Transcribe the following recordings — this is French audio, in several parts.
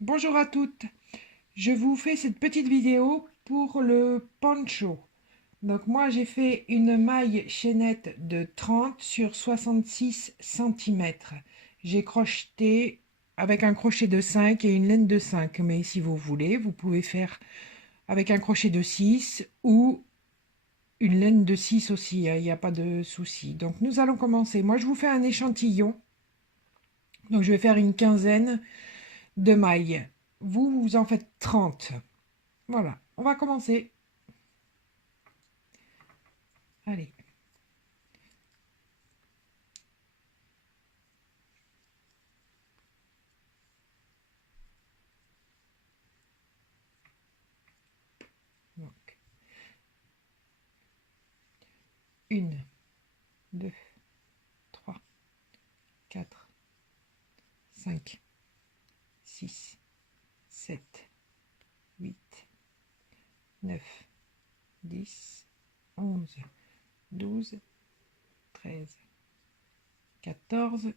Bonjour à toutes, je vous fais cette petite vidéo pour le poncho. Donc moi j'ai fait une maille chaînette de 30 sur 66 cm. J'ai crocheté avec un crochet de 5 et une laine de 5, mais si vous voulez, vous pouvez faire avec un crochet de 6 ou une laine de 6 aussi, hein, il n'y a pas de souci. Donc nous allons commencer. Moi je vous fais un échantillon, donc je vais faire une quinzaine de mailles. Vous en faites 30. Voilà, on va commencer. Allez. Donc, 1, 2, 3, 4, 5, 6, 7, 8, 9, 10, 11, 12, 13, 14,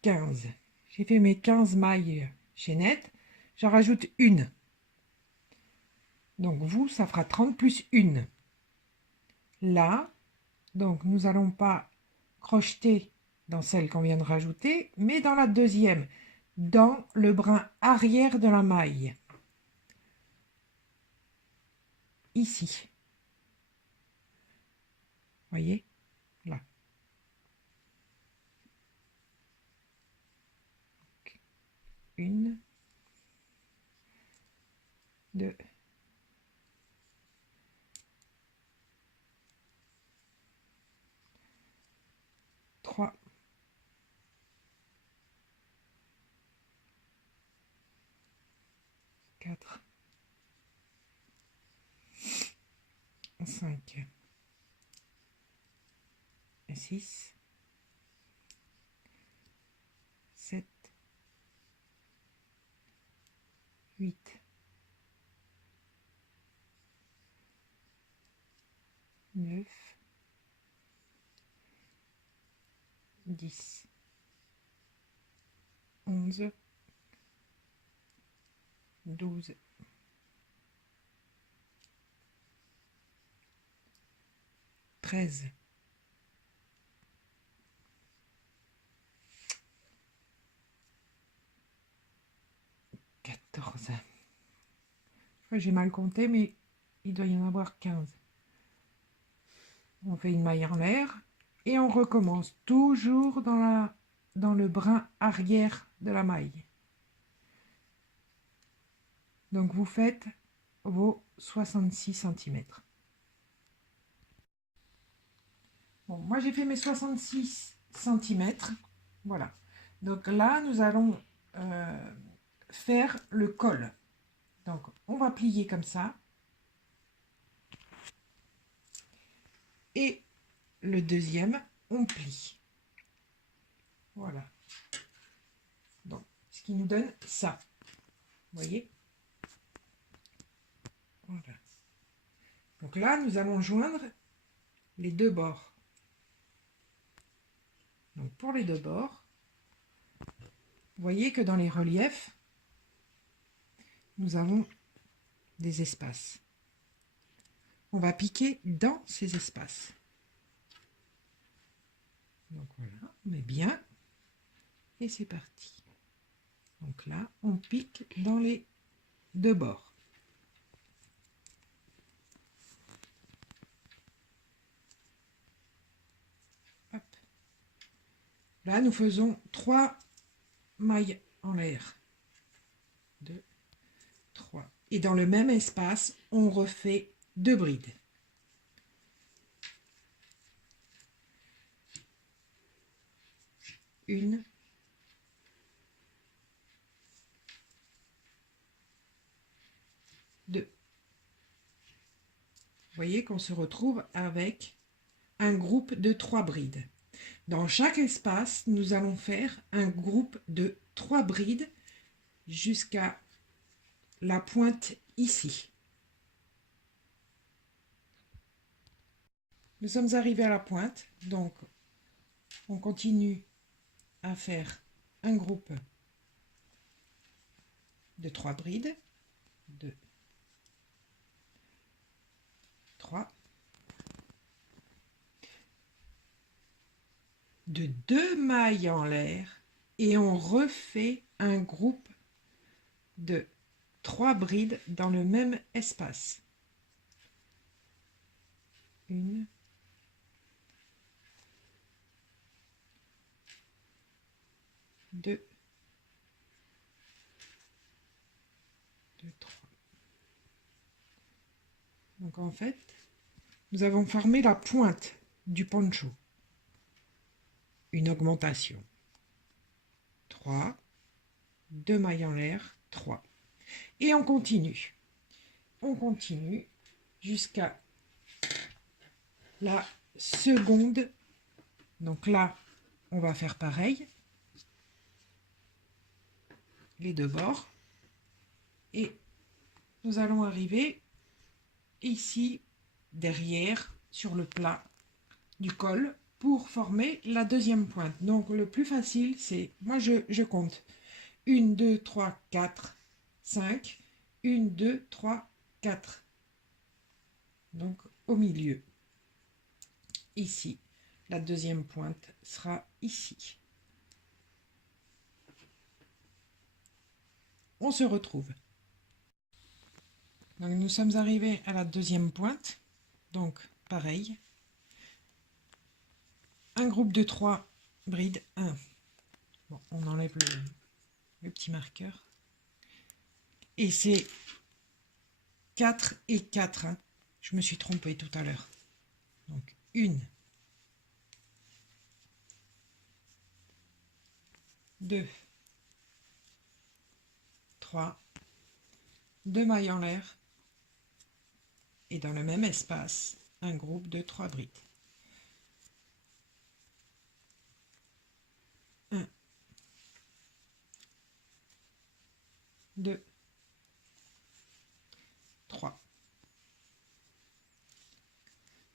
15. J'ai fait mes 15 mailles chaînettes. J'en rajoute une. Donc vous, ça fera 30 plus une. Là, donc nous n'allons pas crocheter dans celle qu'on vient de rajouter, mais dans la deuxième, dans le brin arrière de la maille. Ici. Voyez, là. Une, deux, trois, quatre, cinq, six, sept, huit, neuf, 10, 11, 12, 13, 14. J'ai mal compté, mais il doit y en avoir 15. On fait une maille en l'air et on recommence toujours dans le brin arrière de la maille. Donc vous faites vos 66 cm. Bon, moi j'ai fait mes 66 cm. Voilà. Donc là, nous allons faire le col. Donc on va plier comme ça. Et le deuxième, on plie. Voilà. Donc, ce qui nous donne ça. Vous voyez? Voilà. Donc là, nous allons joindre les deux bords. Donc pour les deux bords, vous voyez que dans les reliefs, nous avons des espaces. On va piquer dans ces espaces. Donc voilà, on met bien. Et c'est parti. Donc là, on pique dans les deux bords. Hop. Là, nous faisons 3 mailles en l'air. 2, 3. Et dans le même espace, on refait 2 brides. Une, deux. Vous voyez qu'on se retrouve avec un groupe de 3 brides. Dans chaque espace, nous allons faire un groupe de 3 brides jusqu'à la pointe ici. Nous sommes arrivés à la pointe, donc on continue à faire un groupe de 3 brides, 2, 3, de 2 mailles en l'air et on refait un groupe de 3 brides dans le même espace. 1, 2, 3. Donc en fait, nous avons formé la pointe du poncho. Une augmentation. 3, 2 mailles en l'air, 3. Et on continue. On continue jusqu'à la seconde. Donc là, on va faire pareil. Les deux bords. Et nous allons arriver ici, derrière, sur le plat du col, pour former la deuxième pointe. Donc le plus facile, c'est, moi je compte. 1, 2, 3, 4, 5. 1, 2, 3, 4. Donc au milieu. Ici. La deuxième pointe sera ici. On se retrouve. Donc nous sommes arrivés à la deuxième pointe. Donc pareil. Un groupe de 3 brides. 1. Bon, on enlève le petit marqueur. Et c'est 4 et 4. Hein. Je me suis trompée tout à l'heure. Donc 1, 2, 3, 2 mailles en l'air et dans le même espace, un groupe de 3 brides. 1, 2, 3.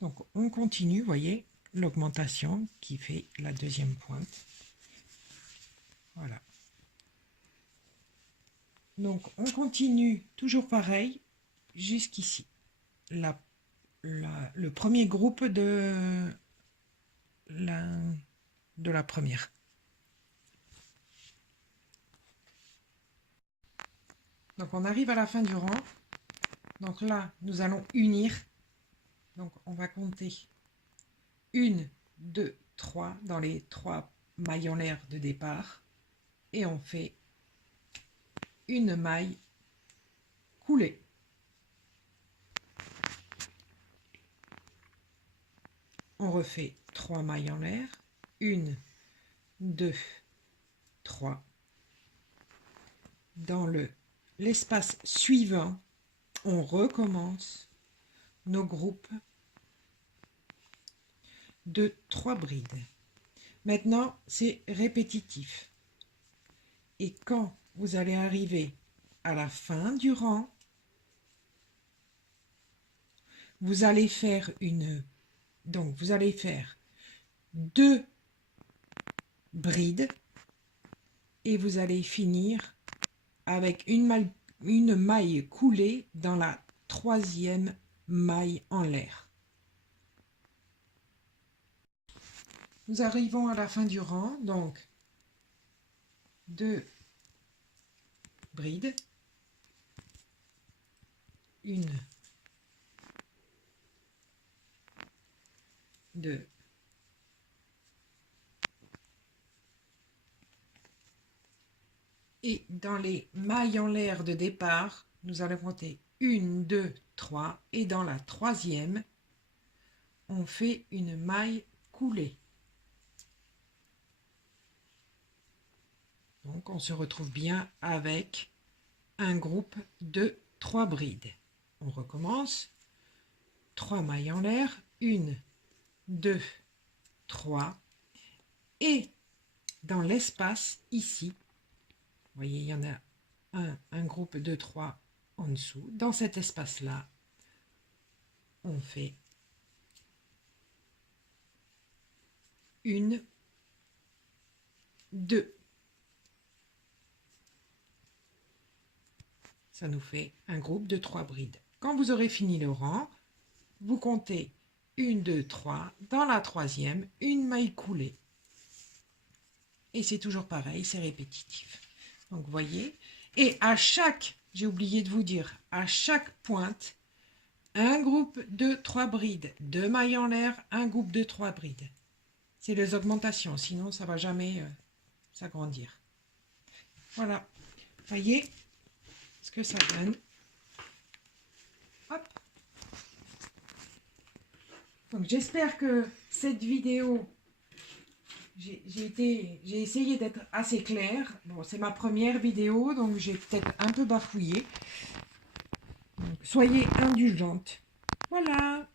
Donc on continue, vous voyez, l'augmentation qui fait la deuxième pointe. Voilà. Donc on continue toujours pareil jusqu'ici. Le premier groupe de la première. Donc on arrive à la fin du rang. Donc là, nous allons unir. Donc on va compter 1, 2, 3 dans les 3 mailles en l'air de départ. Et on fait une maille coulée. On refait 3 mailles en l'air. 1, 2, 3. Dans l'espace suivant, on recommence nos groupes de 3 brides. Maintenant, c'est répétitif. Et quand vous allez arriver à la fin du rang, vous allez faire vous allez faire 2 brides et vous allez finir avec une maille coulée dans la 3e maille en l'air. Nous arrivons à la fin du rang, donc 2 brides, 1, 2, et dans les mailles en l'air de départ, nous allons compter 1, 2, 3 et dans la 3e, on fait une maille coulée. Donc on se retrouve bien avec un groupe de 3 brides. On recommence. 3 mailles en l'air. 1, 2, 3. Et dans l'espace ici, vous voyez, il y en a un groupe de 3 en dessous. Dans cet espace-là, on fait 1, 2. Ça nous fait un groupe de 3 brides. Quand vous aurez fini le rang, vous comptez 1, 2, 3. Dans la troisième, une maille coulée. Et c'est toujours pareil, c'est répétitif. Donc, vous voyez. Et à chaque, j'ai oublié de vous dire, à chaque pointe, un groupe de 3 brides. 2 mailles en l'air, un groupe de 3 brides. C'est les augmentations, sinon ça ne va jamais s'agrandir. Voilà. Voyez ce que ça donne. Hop. Donc j'espère que cette vidéo, j'ai essayé d'être assez claire. Bon, c'est ma première vidéo, donc j'ai peut-être un peu bafouillé. Donc, soyez indulgentes. Voilà.